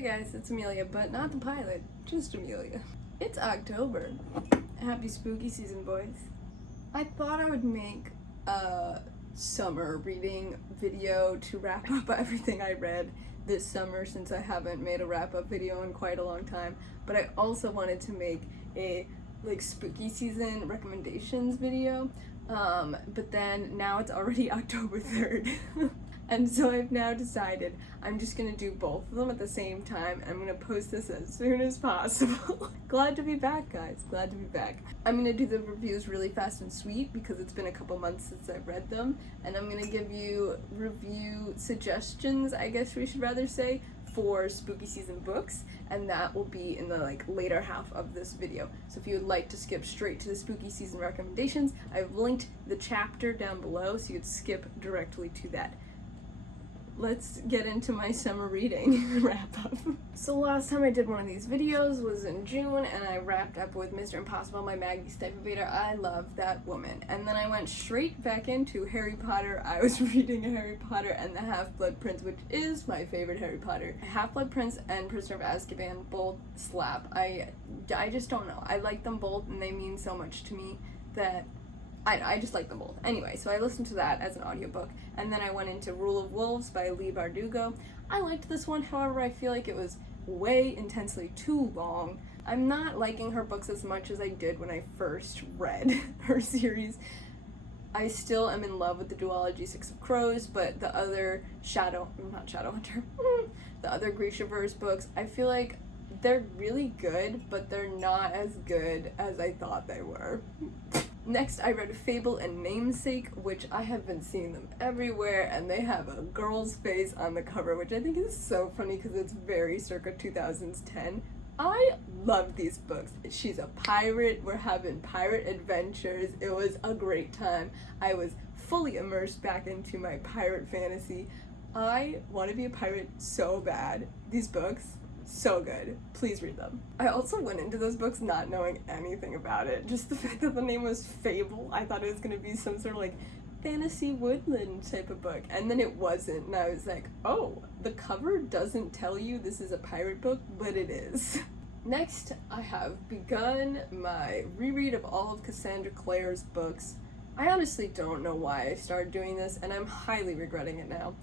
Hey guys, it's Amelia, but not the pilot, just Amelia. It's October. Happy spooky season, boys. I thought I would make a summer reading video to wrap up everything I read this summer, since I haven't made a wrap-up video in quite a long time, but I also wanted to make a spooky season recommendations video, but then now it's already October 3rd. And so I've now decided I'm just gonna do both of them at the same time. I'm gonna post this as soon as possible. Glad to be back, guys. Glad to be back. I'm gonna do the reviews really fast and sweet because it's been a couple months since I've read them. And I'm gonna give you review suggestions, I guess we should rather say, for spooky season books. And that will be in the later half of this video. So if you would like to skip straight to the spooky season recommendations, I've linked the chapter down below so you'd skip directly to that. Let's get into my summer reading wrap-up. So last time I did one of these videos was in June, and I wrapped up with Mr. Impossible by Maggie Stiefvater. I love that woman. And then I went straight back into Harry Potter. I was reading Harry Potter and the Half-Blood Prince, which is my favorite Harry Potter. Half-Blood Prince and Prisoner of Azkaban both slap. I just don't know. I like them both, and they mean so much to me that I just like them both. Anyway, so I listened to that as an audiobook, and then I went into Rule of Wolves by Leigh Bardugo. I liked this one, however, I feel like it was way intensely too long. I'm not liking her books as much as I did when I first read her series. I still am in love with the duology Six of Crows, but the other the other Grishaverse books, I feel like they're really good, but they're not as good as I thought they were. Next, I read Fable and Namesake, which I have been seeing them everywhere, and they have a girl's face on the cover, which I think is so funny because it's very circa 2010. I love these books. She's a pirate, we're having pirate adventures, it was a great time. I was fully immersed back into my pirate fantasy. I want to be a pirate so bad. These books, so good. Please read them. I also went into those books not knowing anything about it. Just the fact that the name was Fable, I thought it was going to be some sort of fantasy woodland type of book, and then it wasn't, and I was like, oh, the cover doesn't tell you this is a pirate book, but it is. Next, I have begun my reread of all of Cassandra Clare's books. I honestly don't know why I started doing this, and I'm highly regretting it now.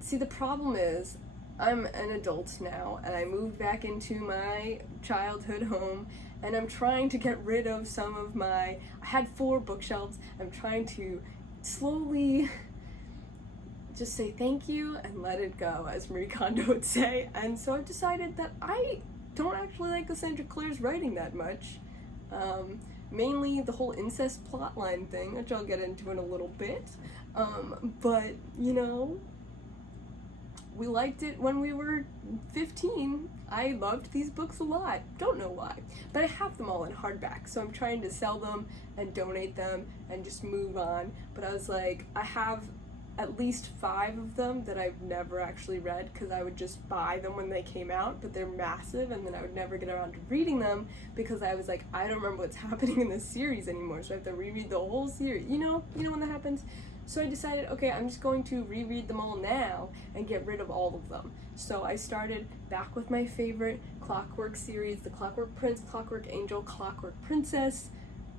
See, the problem is, I'm an adult now, and I moved back into my childhood home, and I'm trying to get rid of some of I had 4 bookshelves. I'm trying to slowly just say thank you and let it go, as Marie Kondo would say. And so I've decided that I don't actually like Cassandra Clare's writing that much. Mainly the whole incest plotline thing, which I'll get into in a little bit. But, you know, we liked it when we were 15. I loved these books a lot. Don't know why. But I have them all in hardback, so I'm trying to sell them and donate them and just move on. But I was like, I have at least 5 of them that I've never actually read because I would just buy them when they came out, but they're massive, and then I would never get around to reading them because I was like, I don't remember what's happening in this series anymore, so I have to reread the whole series. You know when that happens? So I decided, okay, I'm just going to reread them all now and get rid of all of them. So I started back with my favorite Clockwork series, the Clockwork Prince, Clockwork Angel, Clockwork Princess.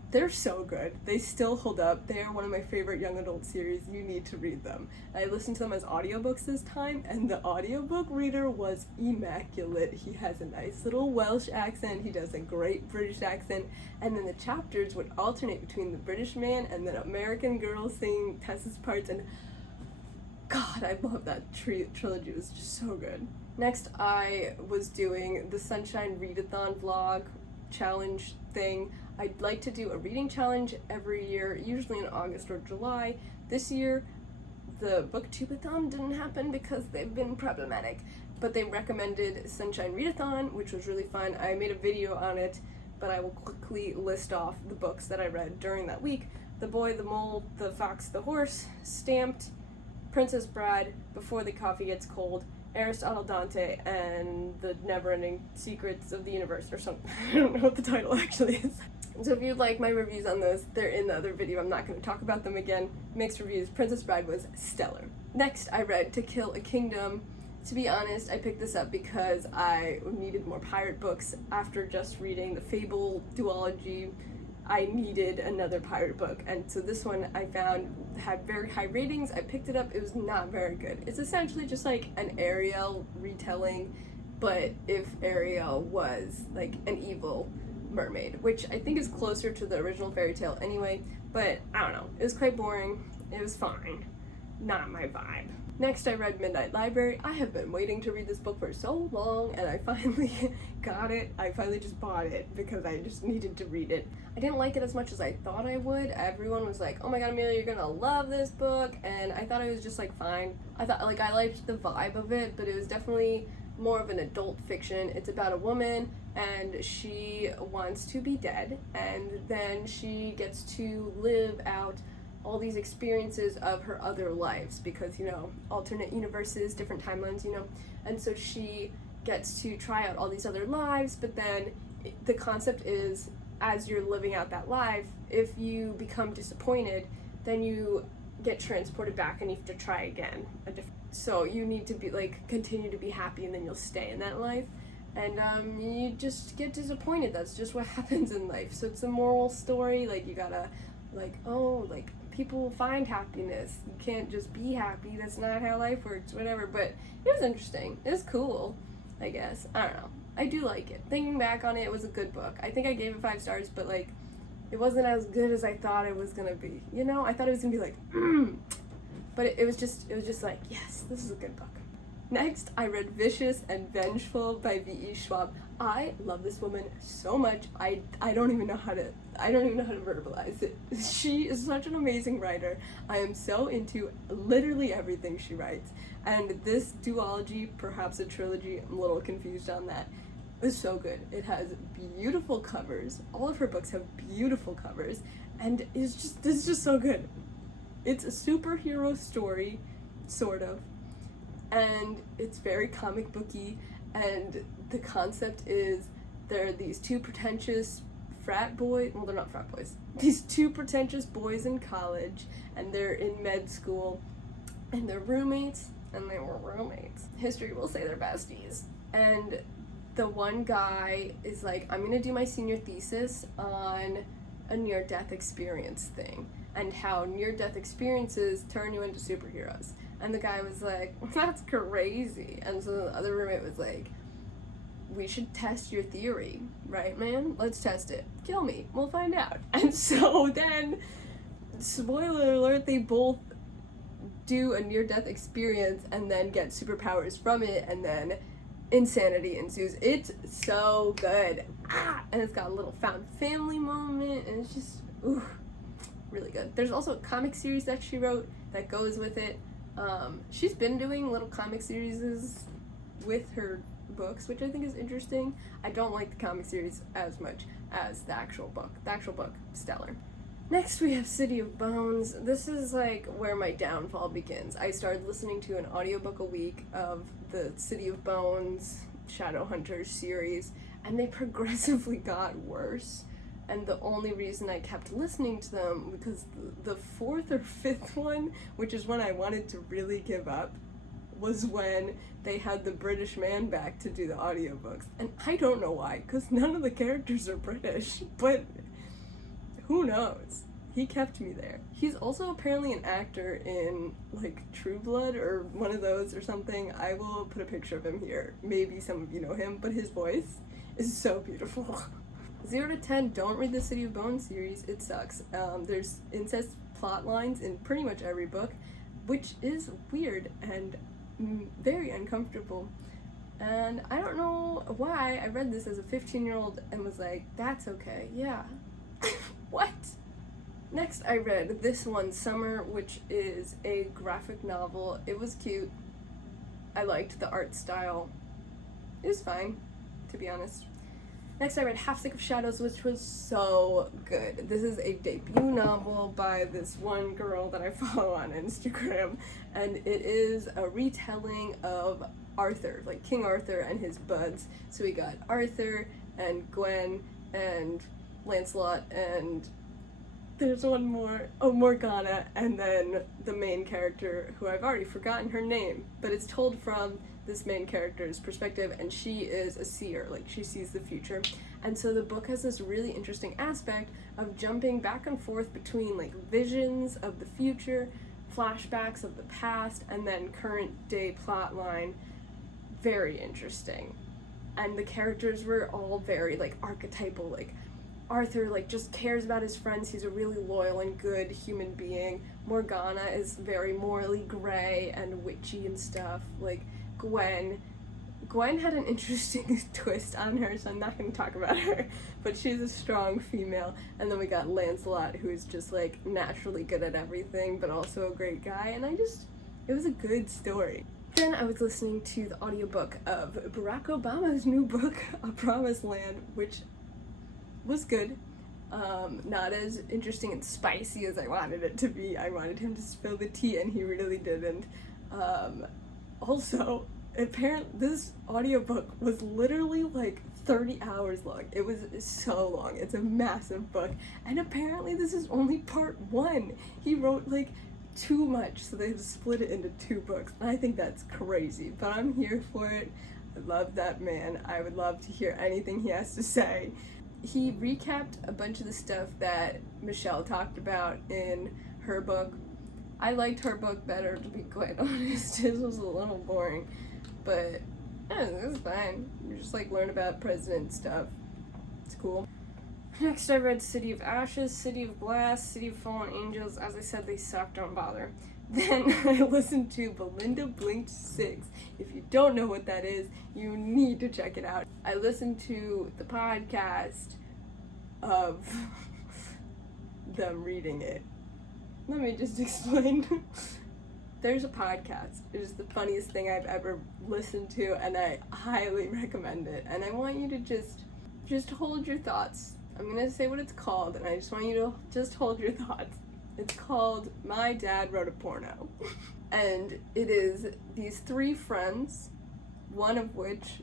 They're so good. They still hold up. They are one of my favorite young adult series. You need to read them. I listened to them as audiobooks this time, and the audiobook reader was immaculate. He has a nice little Welsh accent. He does a great British accent. And then the chapters would alternate between the British man and the American girl singing Tessa's parts. And God, I love that trilogy. It was just so good. Next, I was doing the Sunshine Readathon vlog challenge thing. I'd like to do a reading challenge every year, usually in August or July. This year, the Booktubeathon didn't happen because they've been problematic, but they recommended Sunshine Readathon, which was really fun. I made a video on it, but I will quickly list off the books that I read during that week. The Boy, the Mole, the Fox, the Horse, Stamped, Princess Bride, Before the Coffee Gets Cold, Aristotle, Dante, and the Never-Ending Secrets of the Universe, or something. I don't know what the title actually is. So if you'd like my reviews on those, they're in the other video. I'm not going to talk about them again. Mixed reviews. Princess Bride was stellar. Next, I read To Kill a Kingdom. To be honest, I picked this up because I needed more pirate books. After just reading the Fable duology, I needed another pirate book, and so this one I found had very high ratings. I picked it up. It was not very good. It's essentially just like an Ariel retelling, but if Ariel was like an evil mermaid, which I think is closer to the original fairy tale anyway, but I don't know. It was quite boring. It was fine. Not my vibe. Next, I read Midnight Library. I have been waiting to read this book for so long, and I finally got it. I finally just bought it because I just needed to read it. I didn't like it as much as I thought I would. Everyone was like, oh my god, Amelia, you're gonna love this book, and I thought it was just like fine. I thought, like, I liked the vibe of it, but it was definitely more of an adult fiction. It's about a woman, and she wants to be dead, and then she gets to live out all these experiences of her other lives because, you know, alternate universes, different timelines, you know, and so she gets to try out all these other lives, but then the concept is, as you're living out that life, if you become disappointed, then you get transported back and you have to try again. So you need to be, like, continue to be happy, and then you'll stay in that life, and you just get disappointed. That's just what happens in life. So it's a moral story, like, you gotta, like, oh, like, people find happiness. You can't just be happy. That's not how life works, whatever. But it was interesting. It was cool, I guess. I don't know. I do like it. Thinking back on it, it was a good book. I think I gave it 5 stars, but, like, it wasn't as good as I thought it was gonna be. You know? I thought it was gonna be like, But it was just like, yes, this is a good book. Next, I read Vicious and Vengeful by V.E. Schwab. I love this woman so much. I don't even know how to verbalize it. She is such an amazing writer. I am so into literally everything she writes. And this duology, perhaps a trilogy, I'm a little confused on that, is so good. It has beautiful covers. All of her books have beautiful covers, and this is just so good. It's a superhero story, sort of, and it's very comic booky, and the concept is there are these two pretentious frat boys, well, they're not frat boys, these two pretentious boys in college, and they're in med school, and they're roommates, and they were roommates. History will say they're besties. And the one guy is like, I'm gonna do my senior thesis on a near-death experience thing, and how near-death experiences turn you into superheroes. And the guy was like, that's crazy. And so the other roommate was like, we should test your theory, right, man? Let's test it. Kill me. We'll find out. And so then, spoiler alert, they both do a near-death experience and then get superpowers from it, and then insanity ensues. It's so good. And it's got a little found family moment, and it's just, ooh, really good. There's also a comic series that she wrote that goes with it. She's been doing little comic series with her books, which I think is interesting. I don't like the comic series as much as the actual book. The actual book, stellar. Next we have City of Bones. This is like where my downfall begins. I started listening to an audiobook a week of the City of Bones Shadowhunters series, and they progressively got worse. And the only reason I kept listening to them, because the 4th or 5th one, which is when I wanted to really give up, was when they had the British man back to do the audiobooks. And I don't know why, because none of the characters are British, but who knows? He kept me there. He's also apparently an actor in, like, True Blood or one of those or something. I will put a picture of him here. Maybe some of you know him, but his voice is so beautiful. 0 to 10, don't read the City of Bones series. It sucks. There's incest plot lines in pretty much every book, which is weird and very uncomfortable. And I don't know why I read this as a 15-year-old and was like, that's okay, yeah. What? Next, I read This One Summer, which is a graphic novel. It was cute. I liked the art style. It was fine, to be honest. Next, I read Half Sick of Shadows, which was so good. This is a debut novel by this one girl that I follow on Instagram, and it is a retelling of Arthur, like King Arthur and his buds. So we got Arthur and Gwen and Lancelot, and there's one more, oh, Morgana, and then the main character, who I've already forgotten her name, but it's told from this main character's perspective, and she is a seer, like she sees the future. And so the book has this really interesting aspect of jumping back and forth between like visions of the future, flashbacks of the past, and then current day plot line. Very interesting. And the characters were all very like archetypal. Like Arthur like just cares about his friends, he's a really loyal and good human being. Morgana is very morally gray and witchy and stuff. Like Gwen had an interesting twist on her, so I'm not going to talk about her, but she's a strong female. And then we got Lancelot, who is just like naturally good at everything, but also a great guy, and it was a good story. Then I was listening to the audiobook of Barack Obama's new book, A Promised Land, which was good. Not as interesting and spicy as I wanted it to be. I wanted him to spill the tea, and he really didn't. Also, apparently this audiobook was literally like 30 hours long. It was so long. It's a massive book, and apparently this is only part 1. He wrote like too much, so they had to split it into 2 books, and I think that's crazy, but I'm here for it. I love that man. I would love to hear anything he has to say. He recapped a bunch of the stuff that Michelle talked about in her book. I liked her book better, to be quite honest. His was a little boring, but it was fine. You just like learn about president stuff. It's cool. Next I read City of Ashes, City of Glass, City of Fallen Angels. As I said, they suck, don't bother. Then I listened to Belinda Blinked 6. If you don't know what that is, you need to check it out. I listened to the podcast of them reading it. Let me just explain. There's a podcast. It is the funniest thing I've ever listened to, and I highly recommend it. And I want you to just hold your thoughts. I'm gonna say what it's called, and I just want you to just hold your thoughts. It's called My Dad Wrote a Porno. And it is these 3 friends, one of which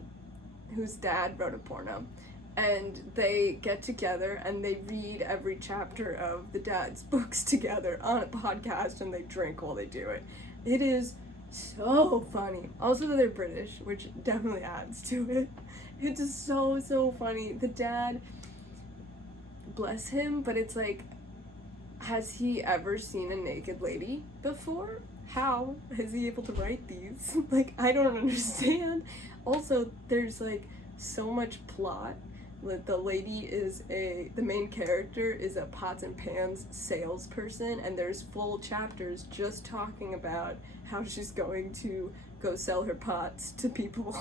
whose dad wrote a porno. And they get together and they read every chapter of the dad's books together on a podcast, and they drink while they do it. It is so funny. Also, they're British, which definitely adds to it. It's so funny. The dad, bless him, but it's like, has he ever seen a naked lady before? How is he able to write these? Like, I don't understand. Also, there's like so much plot. The lady the main character is a pots and pans salesperson, and there's full chapters just talking about how she's going to go sell her pots to people.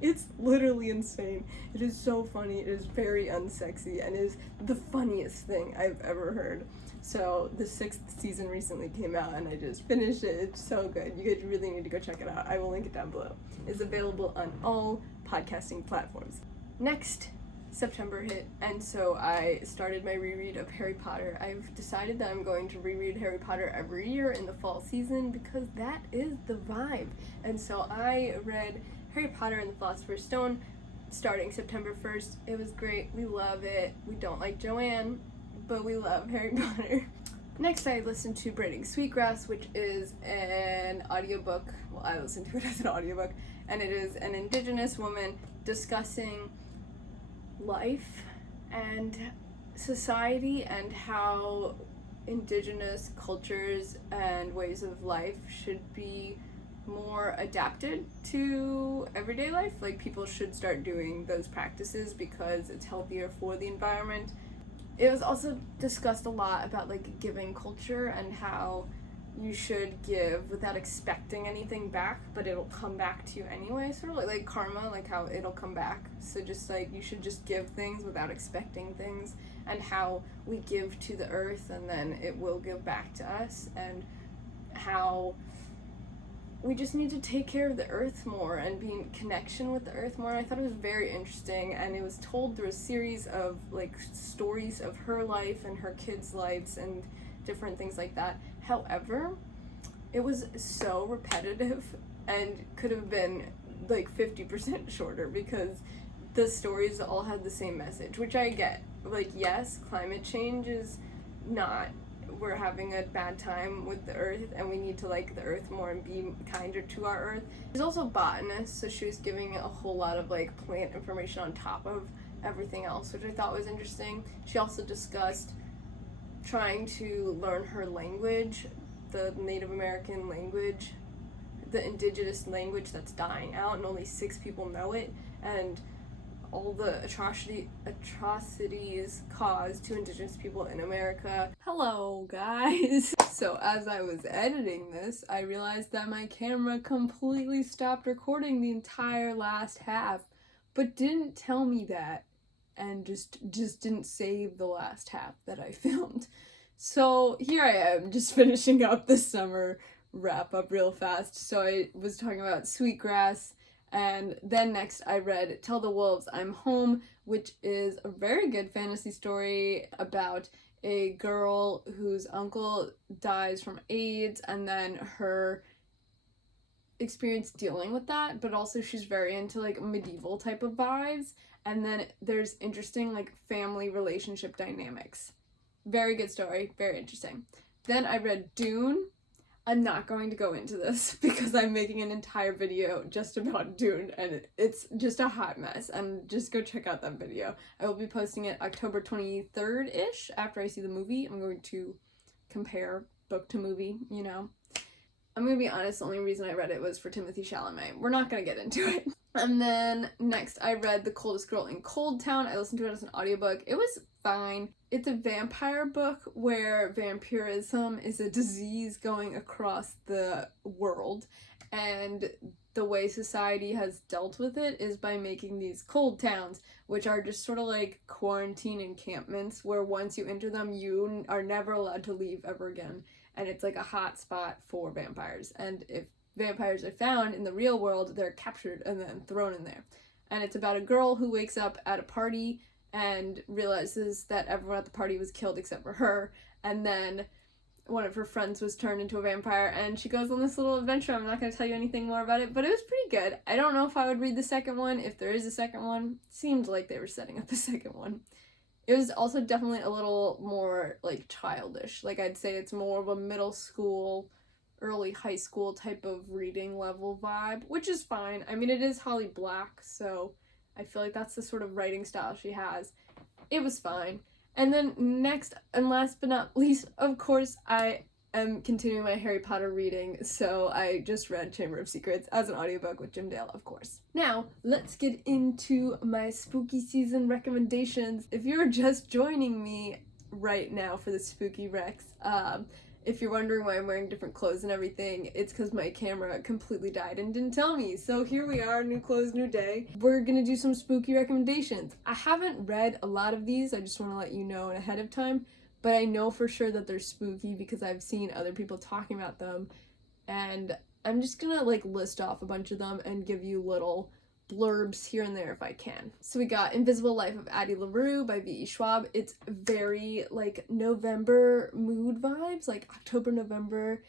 It's literally insane. It is so funny. It is very unsexy, and is the funniest thing I've ever heard. So the 6th season recently came out, and I just finished it. It's so good. You guys really need to go check it out. I will link it down below. It's available on all podcasting platforms. Next, September hit, and so I started my reread of Harry Potter. I've decided that I'm going to reread Harry Potter every year in the fall season because that is the vibe. And so I read Harry Potter and the Philosopher's Stone starting September 1st. It was great. We love it. We don't like Joanne, but we love Harry Potter. Next, I listened to Braiding Sweetgrass, which is an audiobook. Well, I listened to it as an audiobook, and it is an Indigenous woman discussing life and society and how Indigenous cultures and ways of life should be more adapted to everyday life. Like, people should start doing those practices because it's healthier for the environment. It was also discussed a lot about like giving culture and how you should give without expecting anything back, but it'll come back to you anyway, sort of like karma, like how it'll come back. So just like you should just give things without expecting things, and how we give to the earth and then it will give back to us, and how we just need to take care of the earth more and be in connection with the earth more. I thought it was very interesting, and it was told through a series of like stories of her life and her kids' lives and different things like that. However, it was so repetitive and could have been like 50% shorter because the stories all had the same message, which I get. Like, yes, climate change is not we're having a bad time with the earth and we need to like the earth more and be kinder to our earth. She's also a botanist, so she was giving a whole lot of like plant information on top of everything else, which I thought was interesting. She also discussed trying to learn her language, the Native American language, the indigenous language that's dying out and only 6 people know it, and all the atrocities caused to indigenous people in America. Hello, guys! So as I was editing this, I realized that my camera completely stopped recording the entire last half, but didn't tell me that, and just didn't save the last half that I filmed. So here I am, just finishing up the summer wrap up real fast. So I was talking about Sweetgrass, and then next I read Tell the Wolves I'm Home, which is a very good fantasy story about a girl whose uncle dies from AIDS and then her experience dealing with that, but also she's very into like medieval type of vibes, and then there's interesting like family relationship dynamics. Very good story, very interesting. Then I read DUNE. I'm not going to go into this because I'm making an entire video just about DUNE and it's just a hot mess, and just go check out that video. I will be posting it October 23rd-ish after I see the movie. I'm going to compare book to movie, you know. I'm gonna be honest, the only reason I read it was for Timothée Chalamet. We're not gonna get into it. And then next I read The Coldest Girl in Coldtown. I listened to it as an audiobook. It was fine. It's a vampire book where vampirism is a disease going across the world, and the way society has dealt with it is by making these cold towns, which are just sort of like quarantine encampments where once you enter them, you are never allowed to leave ever again. And it's like a hot spot for vampires. And if vampires are found in the real world, they're captured and then thrown in there. And it's about a girl who wakes up at a party and realizes that everyone at the party was killed except for her. And then one of her friends was turned into a vampire, and she goes on this little adventure. I'm not going to tell you anything more about it, but it was pretty good. I don't know if I would read the second one, if there is a second one. Seemed like they were setting up the second one. It was also definitely a little more, like, childish. Like, I'd say it's more of a middle school, early high school type of reading level vibe, which is fine. I mean, it is Holly Black, so I feel like that's the sort of writing style she has. It was fine. And then next, and last but not least, of course, I am continuing my Harry Potter reading, so I just read Chamber of Secrets as an audiobook with Jim Dale, of course. Now, let's get into my spooky season recommendations. If you're just joining me right now for the Spooky Recs, if you're wondering why I'm wearing different clothes and everything, it's because my camera completely died and didn't tell me. So here we are, new clothes, new day. We're gonna do some spooky recommendations. I haven't read a lot of these, I just want to let you know ahead of time, but I know for sure that they're spooky because I've seen other people talking about them, and I'm just gonna like list off a bunch of them and give you little blurbs here and there if I can. So we got Invisible Life of Addie LaRue by V.E. Schwab. It's very like November mood vibes, like October, November.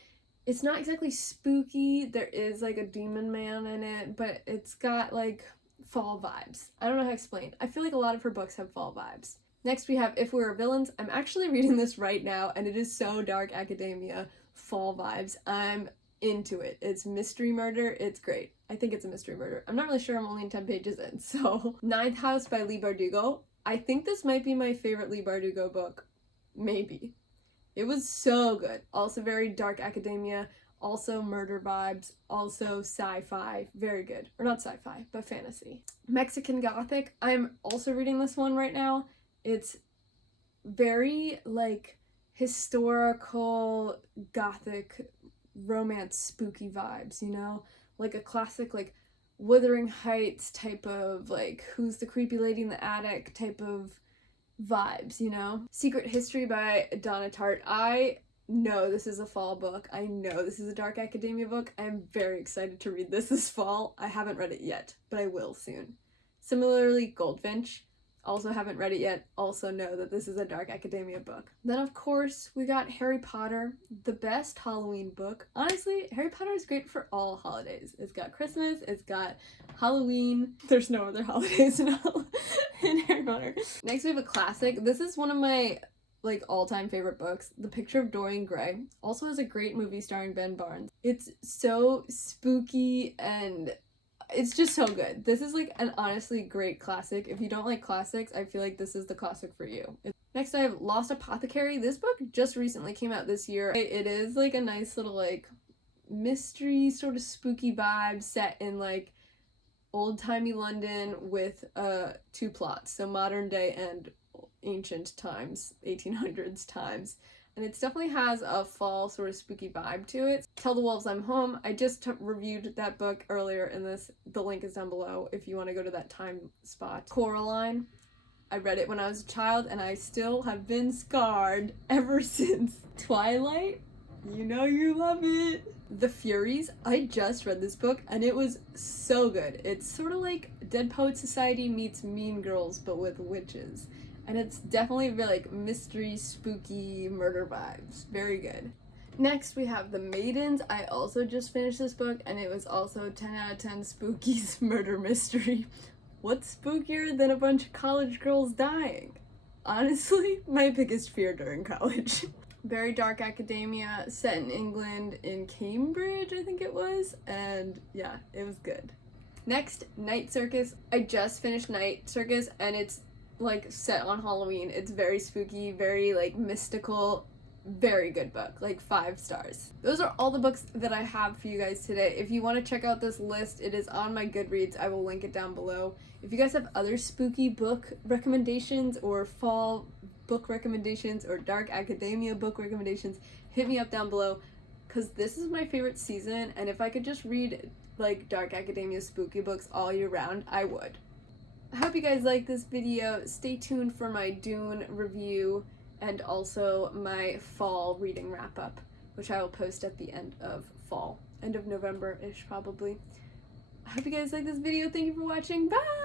It's not exactly spooky. There is like a demon man in it, but it's got like fall vibes. I don't know how to explain. I feel like a lot of her books have fall vibes. Next we have If We Were Villains. I'm actually reading this right now and it is so dark academia, fall vibes. I'm into it. It's mystery murder. It's great. I think it's a mystery murder. I'm not really sure. I'm only 10 pages in. So, Ninth House by Leigh Bardugo. I think this might be my favorite Leigh Bardugo book. Maybe. It was so good. Also very dark academia. Also murder vibes. Also sci-fi. Very good. Or not sci-fi, but fantasy. Mexican Gothic. I'm also reading this one right now. It's very like historical Gothic romance spooky vibes, you know, like a classic like Wuthering Heights type of like who's the creepy lady in the attic type of vibes, you know. Secret History by Donna Tartt. I know this is a fall book. I know this is a dark academia book. I'm very excited to read this fall. I haven't read it yet, but I will soon. Similarly, Goldfinch. Also haven't read it yet, also know that this is a dark academia book. Then of course, we got Harry Potter, the best Halloween book. Honestly, Harry Potter is great for all holidays. It's got Christmas, it's got Halloween. There's no other holidays in Harry Potter. Next we have a classic. This is one of my like all-time favorite books. The Picture of Dorian Gray also has a great movie starring Ben Barnes. It's so spooky and it's just so good. This is like an honestly great classic. If you don't like classics, I feel like this is the classic for you. Next I have Lost Apothecary. This book just recently came out this year. It is like a nice little like mystery sort of spooky vibe set in like old-timey London with two plots, so modern day and ancient times, 1800s times. And it definitely has a fall sort of spooky vibe to it. Tell the Wolves I'm Home. I just reviewed that book earlier in this. The link is down below if you want to go to that time spot. Coraline. I read it when I was a child and I still have been scarred ever since. Twilight. You know you love it. The Furies. I just read this book and it was so good. It's sort of like Dead Poet Society meets Mean Girls but with witches. And it's definitely very like mystery, spooky, murder vibes. Very good. Next we have The Maidens. I also just finished this book and it was also 10 out of 10 spooky murder mystery. What's spookier than a bunch of college girls dying? Honestly, my biggest fear during college. Very dark academia, set in England, in Cambridge, I think it was, and yeah, it was good. Next, Night Circus. I just finished Night Circus, and it's like set on Halloween. It's very spooky, very like mystical, very good book, like 5 stars. Those are all the books that I have for you guys today. If you want to check out this list, it is on my Goodreads. I will link it down below. If you guys have other spooky book recommendations or fall book recommendations or dark academia book recommendations, hit me up down below because this is my favorite season, and if I could just read like dark academia spooky books all year round, I would. I hope you guys like this video. Stay tuned for my DUNE review and also my fall reading wrap up, which I will post at the end of fall, end of November-ish probably. I hope you guys like this video. Thank you for watching. Bye!